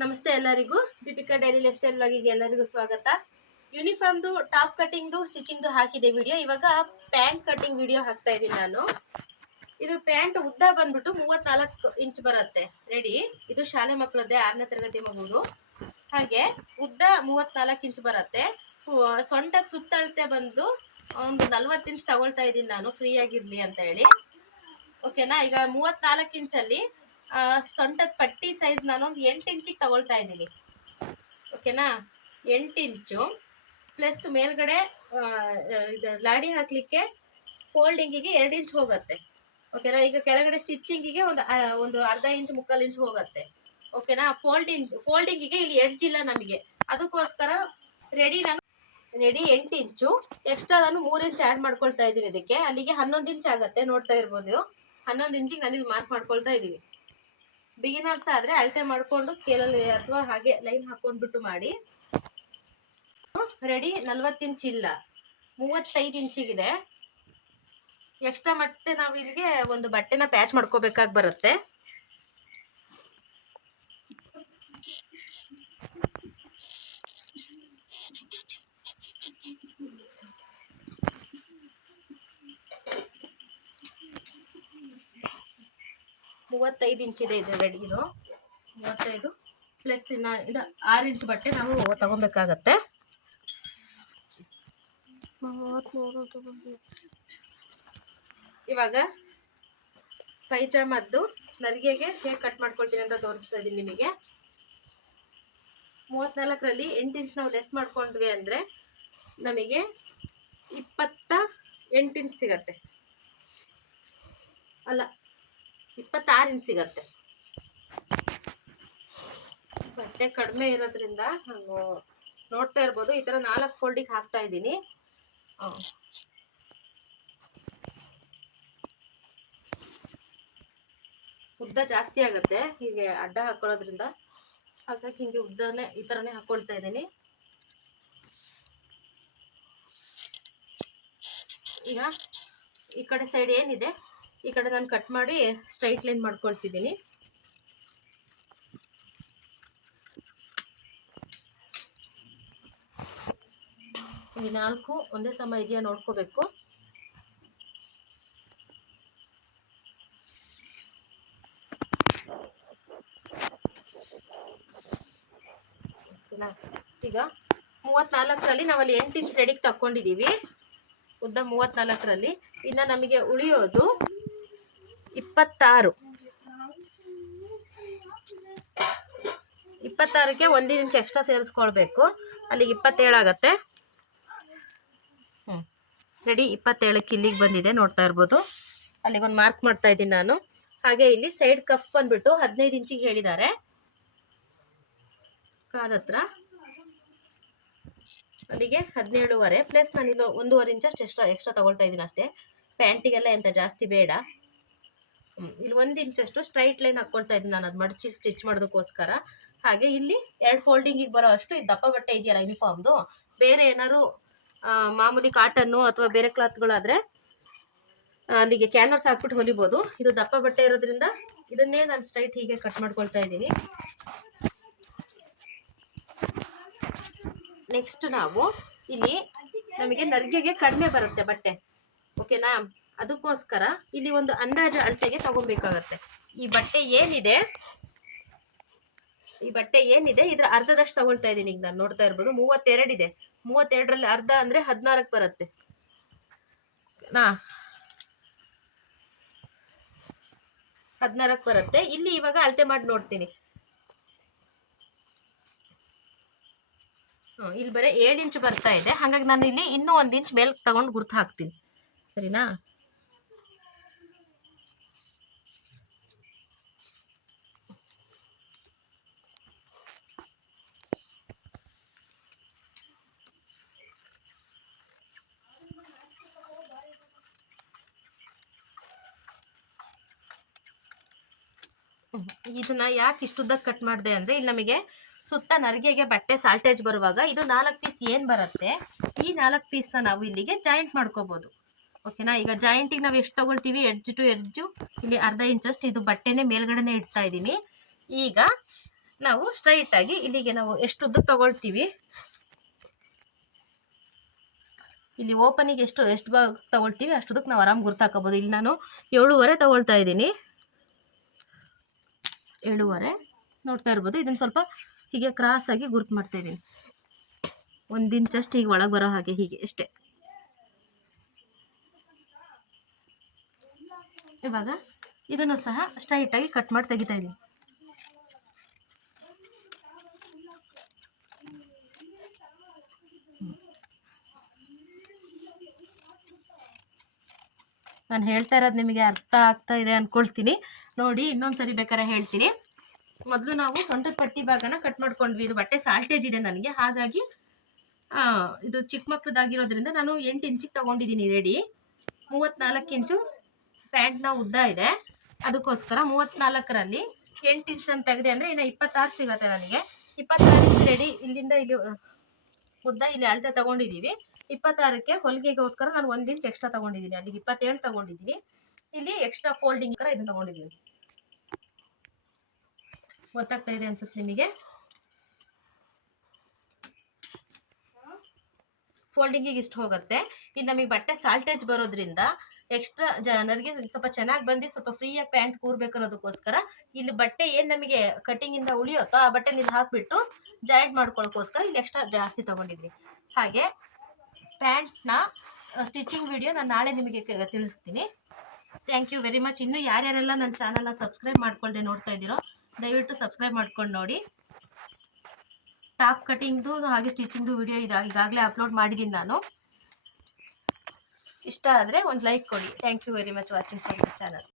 ನಮಸ್ತೆ ಎಲ್ಲರಿಗೂ. Deepika daily life style ವ್ಲಾಗಿಗೆ ಎಲ್ಲರಿಗೂ ಸ್ವಾಗತ. ಯೂನಿಫಾರ್ಮ್ದು ಟಾಪ್ ಕಟಿಂಗ್ದು ಸ್ಟಿಚಿಂಗ್ದು ಹಾಕಿದೆ ವಿಡಿಯೋ. ಇವಾಗ ಪ್ಯಾಂಟ್ ಕಟಿಂಗ್ ವಿಡಿಯೋ ಹಾಕ್ತಾ ಇದ್ದೀನಿ ನಾನು. ಇದು ಪ್ಯಾಂಟ್ ಉದ್ದ ಬಂದ್ಬಿಟ್ಟು 34 ಇಂಚ್ ಬರುತ್ತೆ. ರೆಡಿ. ಇದು ಶಾಲೆ ಮಕ್ಕಳದ್ದೇ, 6ನೇ ತರಗತಿ ಮಗುದು. ಹಾಗೆ ಉದ್ದ 34 ಇಂಚ್ ಬರುತ್ತೆ. ಸೊಂಟದ ಸುತ್ತಳತೆ ಬಂದು ಒಂದು 40 ಇಂಚ್ ತಗೊಳ್ತಾ ಇದ್ದೀನಿ ನಾನು, ಫ್ರೀ ಆಗಿರ್ಲಿ ಅಂತ ಹೇಳಿ. ಓಕೆನಾ. ಈಗ 34 ಇಂಚಲ್ಲಿ ಸೊಂಟದ ಪಟ್ಟಿ ಸೈಜ್ ನಾನು ಒಂದು 8 ಇಂಚಿಗೆ ತಗೊಳ್ತಾ ಇದ್ದೀನಿ. ಓಕೆನಾ. 8 ಇಂಚು ಪ್ಲಸ್ ಮೇಲ್ಗಡೆ ಇದು ಲಾಡಿ ಹಾಕ್ಲಿಕ್ಕೆ ಫೋಲ್ಡಿಂಗಿಗೆ 2 ಇಂಚ್ ಹೋಗುತ್ತೆ. ಓಕೆನಾ. ಈಗ ಕೆಳಗಡೆ ಸ್ಟಿಚಿಂಗಿಗೆ ಒಂದು ಅರ್ಧ ಇಂಚ್ 3/4 ಇಂಚ್ ಹೋಗುತ್ತೆ. ಓಕೆನಾ. ಫೋಲ್ಡಿಂಗಿಗೆ ಇಲ್ಲಿ ಎಡ್ಜ್ ಇಲ್ಲ ನಮಗೆ, ಅದಕ್ಕೋಸ್ಕರ ನಾನು ರೆಡಿ 8 ಇಂಚು ಎಕ್ಸ್ಟ್ರಾ ನಾನು 3 ಇಂಚ್ ಆ್ಯಡ್ ಮಾಡ್ಕೊಳ್ತಾ ಇದ್ದೀನಿ. ಇದಕ್ಕೆ ಅಲ್ಲಿಗೆ 11 ಇಂಚ್ ಆಗುತ್ತೆ. ನೋಡ್ತಾ ಇರ್ಬೋದು, 11 ಇಂಚಿಗೆ ನಾನು ಇಲ್ಲಿ ಮಾರ್ಕ್ ಮಾಡ್ಕೊಳ್ತಾ ಇದ್ದೀನಿ. ಬಿಗಿನರ್ಸ್ ಆದರೆ ಅಳತೆ ಮಾಡಿಕೊಂಡು ಸ್ಕೇಲಲ್ಲಿ ಅಥವಾ ಹಾಗೆ ಲೈನ್ ಹಾಕೊಂಡ್ಬಿಟ್ಟು ಮಾಡಿ. ರೆಡಿ. 40 ಇಂಚ್ ಇಲ್ಲ, 35 ಇಂಚಿಗಿದೆ ಎಕ್ಸ್ಟ್ರಾ. ಮತ್ತೆ ನಾವು ಇಲ್ಲಿಗೆ ಒಂದು ಬಟ್ಟೆನ ಪ್ಯಾಚ್ ಮಾಡ್ಕೋಬೇಕಾಗಿ ಬರುತ್ತೆ. ಮೂವತ್ತೈದು ಇಂಚಿದೆ ಇದೆ ರೆಡಿ. ಇದು 35 ಪ್ಲಸ್ ಇನ್ನು 6 ಇಂಚ್ ಬಟ್ಟೆ ನಾವು ತಗೊಬೇಕಾಗತ್ತೆ. ಇವಾಗ ಪೈಜಾಮದ್ದು ನರಿಗೆಗೆ ಹೇಗೆ ಕಟ್ ಮಾಡ್ಕೊಳ್ತೀನಿ ಅಂತ ತೋರಿಸ್ತಾ ಇದ್ದೀನಿ ನಿಮಗೆ. 34ರಲ್ಲಿ 8 ಇಂಚ್ ನಾವು ಲೆಸ್ ಮಾಡ್ಕೊಂಡ್ವಿ ಅಂದರೆ ನಮಗೆ 28 ಇಂಚ್ ಸಿಗತ್ತೆ. ಅಲ್ಲ, 26 ಇಂಚ್ ಸಿಗತ್ತೆ. ಬಟ್ಟೆ ಕಡಿಮೆ ಇರೋದ್ರಿಂದ ನಾನು ನೋಡ್ತಾ ಇರ್ಬೋದು, ಈ ಥರ 4 ಫೋಲ್ಡಿಗೆ ಹಾಕ್ತಾ ಇದ್ದೀನಿ. ಉದ್ದ ಜಾಸ್ತಿ ಆಗುತ್ತೆ ಹೀಗೆ ಅಡ್ಡ ಹಾಕೊಳ್ಳೋದ್ರಿಂದ, ಹಾಗಾಗಿ ಹಿಂಗೆ ಉದ್ದನೇ ಈ ಥರನೇ ಹಾಕ್ಕೊಳ್ತಾ ಇದ್ದೀನಿ. ಈಗ ಈ ಕಡೆ ಸೈಡ್ ಏನಿದೆ ಈ ಕಡೆ ನಾನು ಕಟ್ ಮಾಡಿ ಸ್ಟ್ರೈಟ್ ಲೈನ್ ಮಾಡ್ಕೊಳ್ತಿದ್ದೀನಿ. ಇಲ್ಲಿ 4 ಒಂದೇ ಸಮ ಇದೆಯಾ ನೋಡ್ಕೋಬೇಕು. ಈಗ 34ರಲ್ಲಿ ನಾವಲ್ಲಿ 8 ಇಂಚ್ ರೆಡಿಗೆ ತಕೊಂಡಿದ್ದೀವಿ, ಉದ್ದ 34ರಲ್ಲಿ. ಇನ್ನು ನಮಗೆ ಉಳಿಯೋದು 26. 26ಗೆ 1 ಇಂಚ್ ಎಕ್ಸ್ಟ್ರಾ ಸೇರಿಸ್ಕೊಳ್ಬೇಕು, ಅಲ್ಲಿಗೆ 27 ಆಗತ್ತೆ. ರೆಡಿ. 27ಕ್ಕೆ ಇಲ್ಲಿಗೆ ಬಂದಿದೆ, ನೋಡ್ತಾ ಇರ್ಬೋದು. ಅಲ್ಲಿಗೊಂದು ಮಾರ್ಕ್ ಮಾಡ್ತಾ ಇದ್ದೀನಿ ನಾನು. ಹಾಗೆ ಇಲ್ಲಿ ಸೈಡ್ ಕಫ್ ಬಂದ್ಬಿಟ್ಟು 15 ಇಂಚಿಗೆ ಹೇಳಿದ್ದಾರೆ. ಕಾಲತ್ರ ಅಲ್ಲಿಗೆ 17.5 ಪ್ಲಸ್ ನಾನಿಲ್ಲಿ 1.5 ಇಂಚ್ ಎಕ್ಸ್ಟ್ರಾ ತಗೊಳ್ತಾ ಇದ್ದೀನಿ ಅಷ್ಟೇ. ಪ್ಯಾಂಟಿಗೆಲ್ಲ ಎಂತ ಜಾಸ್ತಿ ಬೇಡ. ಇಲ್ಲಿ 1 ಇಂಚಷ್ಟು ಸ್ಟ್ರೈಟ್ ಲೈನ್ ಹಾಕ್ಕೊಳ್ತಾ ಇದ್ದೀನಿ ನಾನು, ಅದು ಮಡಚಿ ಸ್ಟಿಚ್ ಮಾಡೋದಕ್ಕೋಸ್ಕರ. ಹಾಗೆ ಇಲ್ಲಿ 2 ಫೋಲ್ಡಿಂಗಿಗೆ ಬರೋ ಅಷ್ಟು ಈ ದಪ್ಪ ಬಟ್ಟೆ ಇದೆಯಲ್ಲ ಯೂನಿಫಾರ್ಮ್ದು, ಬೇರೆ ಏನಾದ್ರು ಮಾಮೂಲಿ ಕಾಟನ್ನು ಅಥವಾ ಬೇರೆ ಕ್ಲಾತ್ಗಳಾದರೆ ಅಲ್ಲಿಗೆ ಕ್ಯಾನ್ವರ್ಸ್ ಹಾಕ್ಬಿಟ್ಟು ಹೊಲಿಬೋದು. ಇದು ದಪ್ಪ ಬಟ್ಟೆ ಇರೋದ್ರಿಂದ ಇದನ್ನೇ ನಾನು ಸ್ಟ್ರೈಟ್ ಹೀಗೆ ಕಟ್ ಮಾಡ್ಕೊಳ್ತಾ ಇದ್ದೀನಿ. ನೆಕ್ಸ್ಟ್ ನಾವು ಇಲ್ಲಿ ನಮಗೆ ನರಿಗೆಗೆ ಕಡಿಮೆ ಬರುತ್ತೆ ಬಟ್ಟೆ. ಓಕೆನಾ. ಅದಕ್ಕೋಸ್ಕರ ಇಲ್ಲಿ ಒಂದು ಅಂದಾಜು ಅಳತೆಗೆ ತಗೊಬೇಕಾಗತ್ತೆ. ಈ ಬಟ್ಟೆ ಏನಿದೆ ಇದರ ಅರ್ಧದಷ್ಟು ತಗೊಳ್ತಾ ಇದ್ದೀನಿ. ಈಗ ನಾನು ನೋಡ್ತಾ ಇರ್ಬೋದು 32 ಇದೆ. 32ರಲ್ಲಿ ಅರ್ಧ ಅಂದರೆ 16ಕ್ಕೆ ಬರುತ್ತೆ. 16ಕ್ಕೆ ಬರುತ್ತೆ. ಇಲ್ಲಿ ಇವಾಗ ಅಳತೆ ಮಾಡಿ ನೋಡ್ತೀನಿ. ಇಲ್ಲಿ ಬರೀ 7 ಇಂಚ್ ಬರ್ತಾ ಇದೆ, ಹಾಗಾಗಿ ನಾನು ಇಲ್ಲಿ ಇನ್ನೂ 1 ಇಂಚ್ ಮೇಲೆ ತಗೊಂಡು ಗುರ್ತು ಹಾಕ್ತೀನಿ. ಸರಿನಾ. ಇದನ್ನ ಯಾಕೆ ಇಷ್ಟುದ್ದಕ್ಕೆ ಕಟ್ ಮಾಡಿದೆ ಅಂದರೆ, ಇಲ್ಲಿ ನಮಗೆ ಸುತ್ತ ನರಿಗೆಗೆ ಬಟ್ಟೆ ಸಾಲ್ಟೇಜ್ ಬರುವಾಗ ಇದು 4 ಪೀಸ್ ಏನು ಬರುತ್ತೆ, ಈ 4 ಪೀಸ್ನ ನಾವು ಇಲ್ಲಿಗೆ ಜಾಯಿಂಟ್ ಮಾಡ್ಕೋಬೋದು. ಓಕೆನಾ. ಈಗ ಜಾಯಿಂಟಿಗೆ ನಾವು ಎಷ್ಟು ತಗೊಳ್ತೀವಿ, ಎಡ್ಜ್ ಟು ಎಡ್ಜು ಇಲ್ಲಿ ಅರ್ಧ ಇಂಚಷ್ಟು ಇದು ಬಟ್ಟೆನೇ ಮೇಲ್ಗಡೆನೆ ಇಡ್ತಾ ಇದ್ದೀನಿ. ಈಗ ನಾವು ಸ್ಟ್ರೈಟಾಗಿ ಇಲ್ಲಿಗೆ ನಾವು ಎಷ್ಟು ಉದ್ದ ತಗೊಳ್ತೀವಿ, ಇಲ್ಲಿ ಓಪನಿಗೆ ಎಷ್ಟು ಭಾಗ ತಗೊಳ್ತೀವಿ ಅಷ್ಟುದಕ್ಕೆ ನಾವು ಆರಾಮ್ ಗುರ್ತು ಹಾಕೋಬೋದು. ಇಲ್ಲಿ ನಾನು 7.5 ತಗೊಳ್ತಾ ಇದ್ದೀನಿ. 7.5 ನೋಡ್ತಾ ಇರ್ಬೋದು. ಇದನ್ನು ಸ್ವಲ್ಪ ಹೀಗೆ ಕ್ರಾಸಾಗಿ ಗುರ್ತು ಮಾಡ್ತಾ ಇದ್ದೀನಿ. 1 ಇಂಚಷ್ಟು ಹೀಗೆ ಒಳಗೆ ಬರೋ ಹಾಗೆ, ಹೀಗೆ ಅಷ್ಟೇ. ಇವಾಗ ಇದನ್ನು ಸಹ ಸ್ಟ್ರೈಟಾಗಿ ಕಟ್ ಮಾಡಿ ತೆಗಿತಾ ಇದ್ದೀನಿ. ನಾನು ಹೇಳ್ತಾ ಇರೋದು ನಿಮಗೆ ಅರ್ಥ ಆಗ್ತಾ ಇದೆ ಅಂದ್ಕೊಳ್ತೀನಿ. ನೋಡಿ, ಇನ್ನೊಂದ್ಸರಿ ಬೇಕಾದ್ರೆ ಹೇಳ್ತೀನಿ. ಮೊದಲು ನಾವು ಸೊಂಟದ ಪಟ್ಟಿ ಭಾಗನ ಕಟ್ ಮಾಡ್ಕೊಂಡ್ವಿ. ಇದು ಬಟ್ಟೆ ಸಾಲ್ಟೇಜ್ ಇದೆ ನನಗೆ, ಹಾಗಾಗಿ ಇದು ಚಿಕ್ಕ ಮಕ್ಳದಾಗಿರೋದ್ರಿಂದ ನಾನು 8 ಇಂಚಿಗೆ ತಗೊಂಡಿದ್ದೀನಿ ರೆಡಿ. 34 ಇಂಚು ಪ್ಯಾಂಟ್ನ ಉದ್ದ ಇದೆ, ಅದಕ್ಕೋಸ್ಕರ 34ರಲ್ಲಿ 8 ಇಂಚ್ ನಾನು ತೆಗೆದೆ ಅಂದರೆ ಇನ್ನು 26 ಸಿಗುತ್ತೆ ನನಗೆ. 26 ಇಂಚ್ ರೆಡಿ. ಇಲ್ಲಿಂದ ಇಲ್ಲಿ ಉದ್ದ ಇಲ್ಲಿ ಅಳತೆ ತಗೊಂಡಿದ್ದೀವಿ. 26ಕ್ಕೆ ಹೊಲಿಗೆಗೋಸ್ಕರ ನಾನು 1 ಇಂಚ್ ಎಕ್ಸ್ಟ್ರಾ ತಗೊಂಡಿದ್ದೀನಿ. ಅಲ್ಲಿಗೆ 27 ತಗೊಂಡಿದ್ದೀನಿ. ಇಲ್ಲಿ ಎಕ್ಸ್ಟ್ರಾ ಫೋಲ್ಡಿಂಗ್ ಇದನ್ನು ತಗೊಂಡಿದ್ದೀನಿ. ಗೊತ್ತಾಗ್ತಾ ಇದೆ ಅನ್ಸುತ್ತೆ ನಿಮಗೆ. ಫೋಲ್ಡಿಂಗಿಗೆ ಇಷ್ಟು ಹೋಗುತ್ತೆ. ಇಲ್ಲಿ ನಮಗೆ ಬಟ್ಟೆ ಸಾಲ್ಟೇಜ್ ಬರೋದ್ರಿಂದ ಎಕ್ಸ್ಟ್ರಾ ನನಗೆ ಸ್ವಲ್ಪ ಚೆನ್ನಾಗಿ ಬಂದು ಸ್ವಲ್ಪ ಫ್ರೀಯಾಗಿ ಪ್ಯಾಂಟ್ ಕೂರ್ಬೇಕು ಅನ್ನೋದಕ್ಕೋಸ್ಕರ ಇಲ್ಲಿ ಬಟ್ಟೆ ಏನು ನಮಗೆ ಕಟಿಂಗಿಂದ ಉಳಿಯುತ್ತೋ ಆ ಬಟ್ಟೆ ಇಲ್ಲಿ ಹಾಕಿಬಿಟ್ಟು ಜಾಯಿಂಟ್ ಮಾಡ್ಕೊಳ್ಳೋಕ್ಕೋಸ್ಕರ ಇಲ್ಲಿ ಎಕ್ಸ್ಟ್ರಾ ಜಾಸ್ತಿ ತಗೊಂಡಿದ್ದೀನಿ. ಹಾಗೆ ಪ್ಯಾಂಟ್ನ ಸ್ಟಿಚಿಂಗ್ ವಿಡಿಯೋ ನಾನು ನಾಳೆ ನಿಮಗೆ ತಿಳಿಸ್ತೀನಿ. Thank you very much. ಇನ್ನೂ ಯಾರ್ಯಾರೆಲ್ಲ ನನ್ನ ಚಾನಲ್ನ ಸಬ್ಸ್ಕ್ರೈಬ್ ಮಾಡ್ಕೊಳ್ದೆ ನೋಡ್ತಾ ಇದ್ದೀರೋ ದಯವಿಟ್ಟು ಸಬ್ಸ್ಕ್ರೈಬ್ ಮಾಡ್ಕೊಂಡು ನೋಡಿ. ಟಾಪ್ ಕಟಿಂಗ್ದು ಹಾಗೆ ಸ್ಟಿಚಿಂಗ್ದು ವಿಡಿಯೋ ಈಗಾಗಲೇ ಅಪ್ಲೋಡ್ ಮಾಡಿದ್ದೀನಿ ನಾನು. ಇಷ್ಟ ಆದರೆ ಒಂದು ಲೈಕ್ ಕೊಡಿ. Thank you very much watching for my channel.